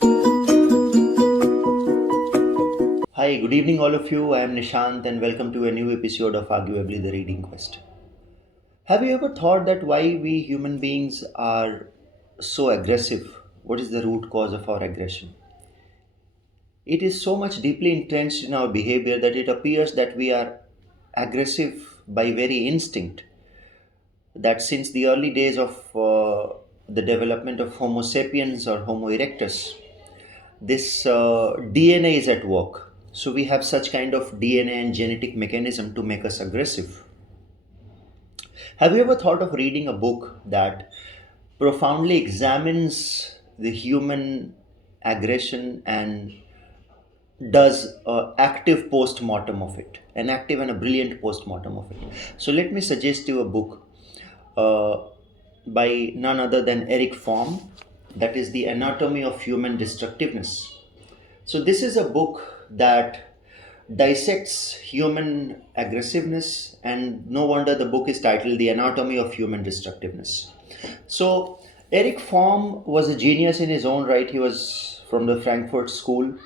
Hi, good evening, all of you. I am Nishant, and welcome to a new episode of Arguably the Reading Quest. Have you ever thought that why we human beings are so aggressive? What is the root cause of our aggression? It is so much deeply entrenched in our behavior that it appears that we are aggressive by very instinct. That since the early days of the development of Homo sapiens or Homo erectus, this DNA is at work. So we have such kind of DNA and genetic mechanism to make us aggressive. Have you ever thought of reading a book that profoundly examines the human aggression and does an active post-mortem of it, an active and a brilliant post-mortem of it? So let me suggest you a book uh, by none other than Erich Fromm, that is The Anatomy of Human Destructiveness. So this is a book that dissects human aggressiveness, and no wonder the book is titled The Anatomy of Human Destructiveness. So Erich Fromm was a genius in his own right. He was from the Frankfurt School,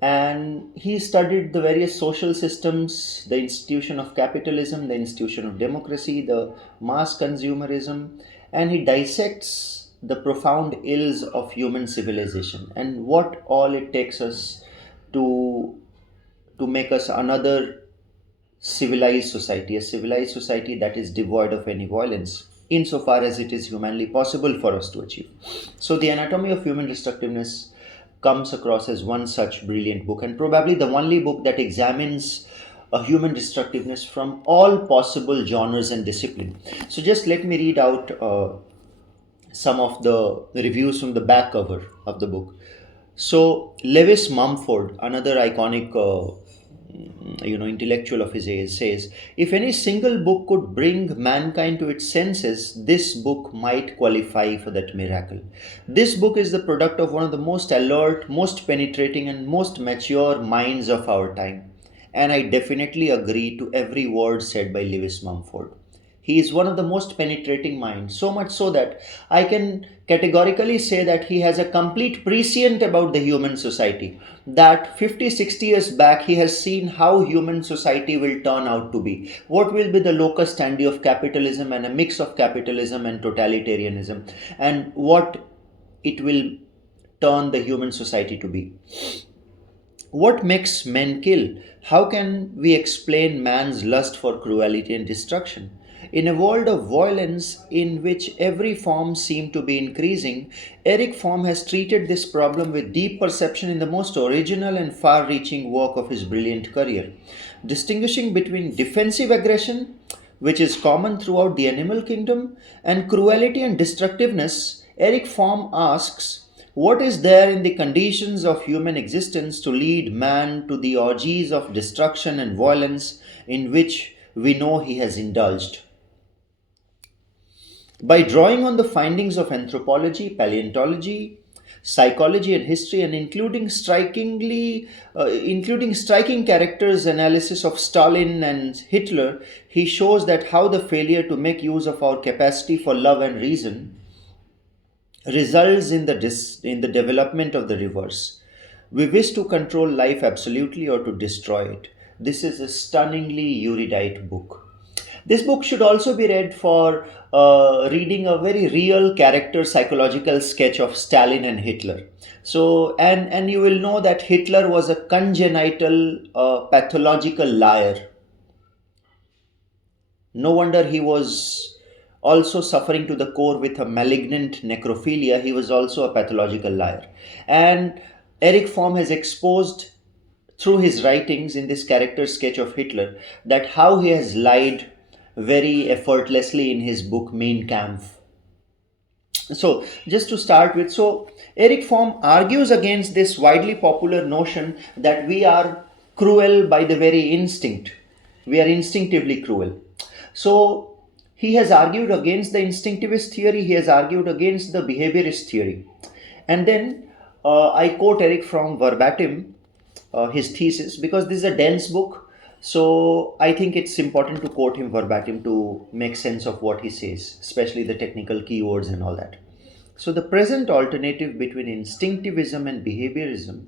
and he studied the various social systems, the institution of capitalism, the institution of democracy, the mass consumerism, and he dissects the profound ills of human civilization and what all it takes us to make us another civilized society that is devoid of any violence, insofar as it is humanly possible for us to achieve. So, The Anatomy of Human Destructiveness comes across as one such brilliant book, and probably the only book that examines a human destructiveness from all possible genres and discipline. So, just let me read out some of the reviews from the back cover of the book. So Lewis Mumford, another iconic intellectual of his age, says, if any single book could bring mankind to its senses, this book might qualify for that miracle. This book is the product of one of the most alert, most penetrating, and most mature minds of our time, and I definitely agree to every word said by Lewis Mumford. He is one of the most penetrating minds, so much so that I can categorically say that he has a complete prescient about the human society. That 50, 60 years back, he has seen how human society will turn out to be. What will be the locus standi of capitalism and a mix of capitalism and totalitarianism, and what it will turn the human society to be. What makes men kill? How can we explain man's lust for cruelty and destruction? In a world of violence in which every form seems to be increasing, Erich Fromm has treated this problem with deep perception in the most original and far reaching work of his brilliant career. Distinguishing between defensive aggression, which is common throughout the animal kingdom, and cruelty and destructiveness, Erich Fromm asks, what is there in the conditions of human existence to lead man to the orgies of destruction and violence in which we know he has indulged? By drawing on the findings of anthropology, paleontology, psychology, and history, and including striking characters analysis of Stalin and Hitler, he shows that how the failure to make use of our capacity for love and reason results in the development of the reverse. We wish to control life absolutely or to destroy it. This is a stunningly erudite book. This book should also be read for reading a very real character psychological sketch of Stalin and Hitler. So, and you will know that Hitler was a congenital, pathological liar. No wonder he was also suffering to the core with a malignant necrophilia. He was also a pathological liar. And Erich Fromm has exposed through his writings in this character sketch of Hitler that how he has lied very effortlessly in his book Mein Kampf. So, just to start with, so Erich Fromm argues against this widely popular notion that we are cruel by the very instinct. We are instinctively cruel. So, he has argued against the instinctivist theory, he has argued against the behaviorist theory. And then I quote Erich Fromm verbatim, his thesis, because this is a dense book. So I think it's important to quote him verbatim to make sense of what he says, especially the technical keywords and all that. So, the present alternative between instinctivism and behaviorism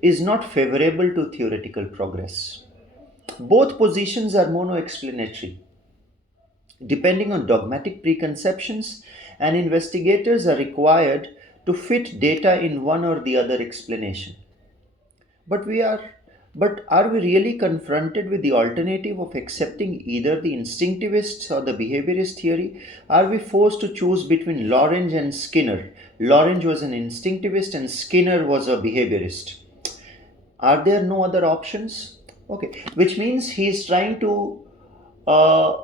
is not favorable to theoretical progress. Both positions are mono explanatory, depending on dogmatic preconceptions, and investigators are required to fit data in one or the other explanation. But we are but are we really confronted with the alternative of accepting either the instinctivist or the behaviorist theory? Are we forced to choose between Lorenz and Skinner? Lorenz was an instinctivist and Skinner was a behaviorist. Are there no other options? Okay, which means he is trying to uh,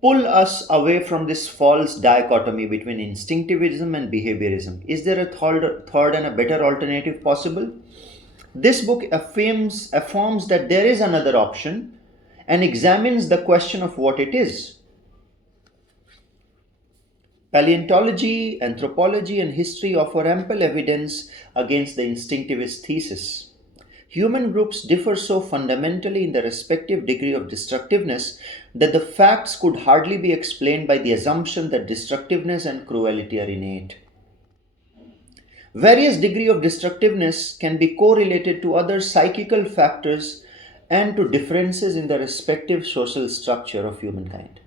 pull us away from this false dichotomy between instinctivism and behaviorism. Is there a third and a better alternative possible? This book affirms that there is another option and examines the question of what it is. Paleontology, anthropology, and history offer ample evidence against the instinctivist thesis. Human groups differ so fundamentally in their respective degree of destructiveness that the facts could hardly be explained by the assumption that destructiveness and cruelty are innate. Various degree of destructiveness can be correlated to other psychical factors and to differences in the respective social structure of humankind.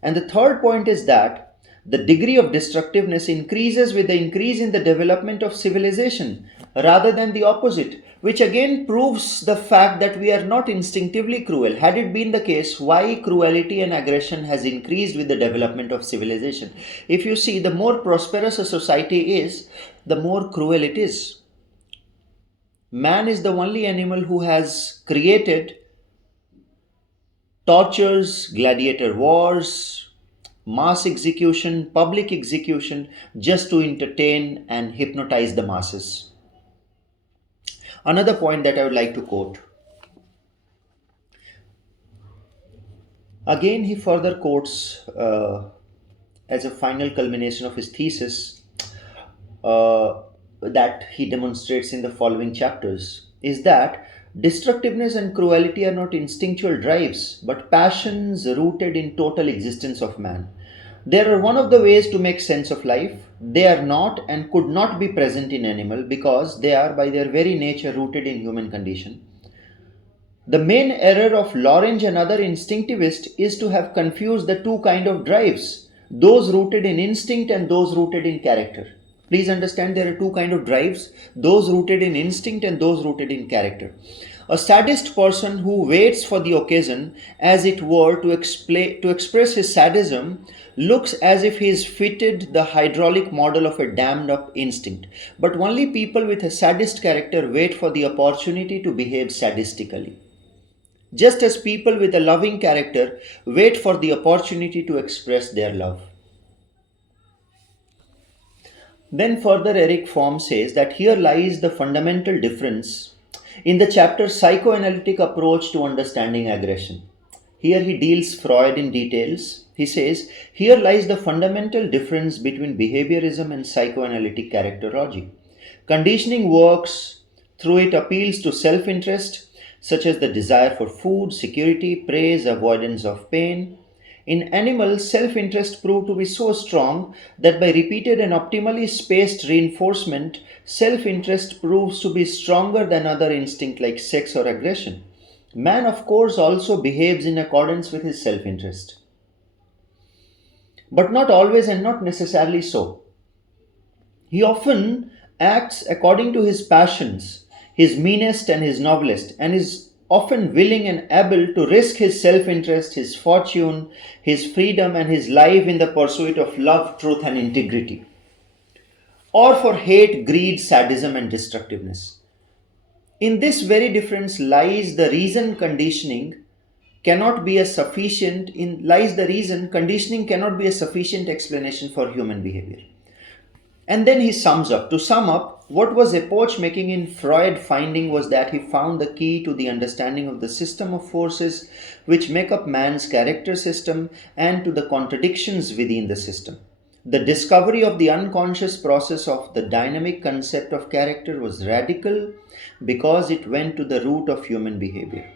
And the third point is that the degree of destructiveness increases with the increase in the development of civilization rather than the opposite, which again proves the fact that we are not instinctively cruel. Had it been the case, why cruelty and aggression has increased with the development of civilization? If you see, the more prosperous a society is, the more cruel it is. Man is the only animal who has created tortures, gladiator wars, mass execution, public execution, just to entertain and hypnotize the masses. Another point that I would like to quote. Again, he further quotes as a final culmination of his thesis that he demonstrates in the following chapters is that destructiveness and cruelty are not instinctual drives but passions rooted in total existence of man. They are one of the ways to make sense of life. They are not and could not be present in animal because they are by their very nature rooted in human condition. The main error of Lorenz and other instinctivists is to have confused the two kind of drives, those rooted in instinct and those rooted in character. Please understand there are two kind of drives, those rooted in instinct and those rooted in character. A sadist person who waits for the occasion, as it were, to express his sadism, looks as if he is fitted the hydraulic model of a dammed up instinct. But only people with a sadist character wait for the opportunity to behave sadistically. Just as people with a loving character wait for the opportunity to express their love. Then further Erich Fromm says that here lies the fundamental difference in the chapter Psychoanalytic Approach to Understanding Aggression. Here he deals Freud in details. He says, here lies the fundamental difference between behaviorism and psychoanalytic characterology. Conditioning works through it appeals to self-interest, such as the desire for food, security, praise, avoidance of pain. In animals, self-interest proved to be so strong that by repeated and optimally spaced reinforcement, self-interest proves to be stronger than other instincts like sex or aggression. Man, of course, also behaves in accordance with his self-interest. But not always and not necessarily so. He often acts according to his passions, his meanest and his noblest, and is often willing and able to risk his self-interest, his fortune, his freedom, and his life in the pursuit of love, truth, and integrity, or for hate, greed, sadism, and destructiveness. In this very difference lies the reason conditioning cannot be a sufficient explanation for human behavior. And then he sums up. To sum up, what was epoch-making in Freud finding was that he found the key to the understanding of the system of forces which make up man's character system and to the contradictions within the system. The discovery of the unconscious process of the dynamic concept of character was radical because it went to the root of human behavior.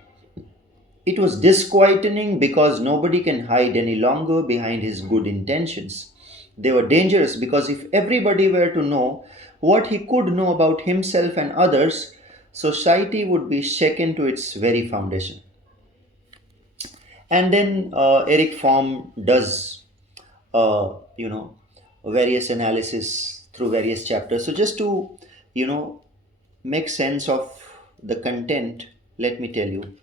It was disquieting because nobody can hide any longer behind his good intentions. They were dangerous because if everybody were to know what he could know about himself and others, society would be shaken to its very foundation. And then Erich Fromm does, various analysis through various chapters. So just to, you know, make sense of the content, let me tell you.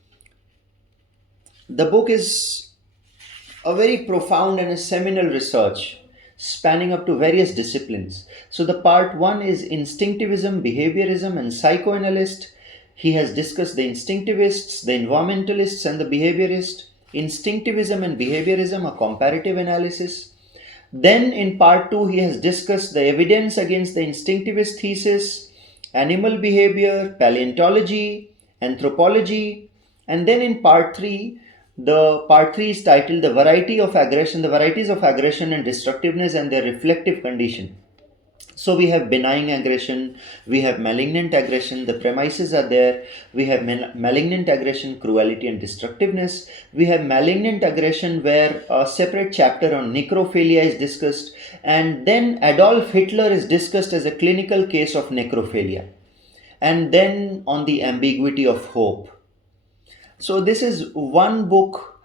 The book is a very profound and a seminal research spanning up to various disciplines. So the part one is instinctivism, behaviorism, and psychoanalyst. He has discussed the instinctivists, the environmentalists, and the behaviorist. Instinctivism and behaviorism, a comparative analysis. Then in part two, he has discussed the evidence against the instinctivist thesis, animal behavior, paleontology, anthropology, and then in part three, the part three is titled The Variety of Aggression, the Varieties of Aggression and Destructiveness and Their Reflective Condition. So we have benign aggression, we have malignant aggression, the premises are there. We have malignant aggression, cruelty and destructiveness. We have malignant aggression where a separate chapter on necrophilia is discussed, and then Adolph Hitler is discussed as a clinical case of necrophilia. And then on the ambiguity of hope. So this is one book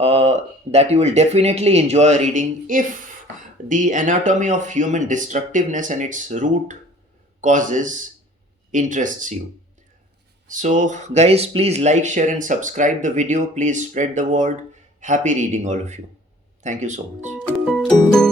that you will definitely enjoy reading if the anatomy of human destructiveness and its root causes interests you. So guys, please like, share and subscribe the video. Please spread the word. Happy reading all of you. Thank you so much.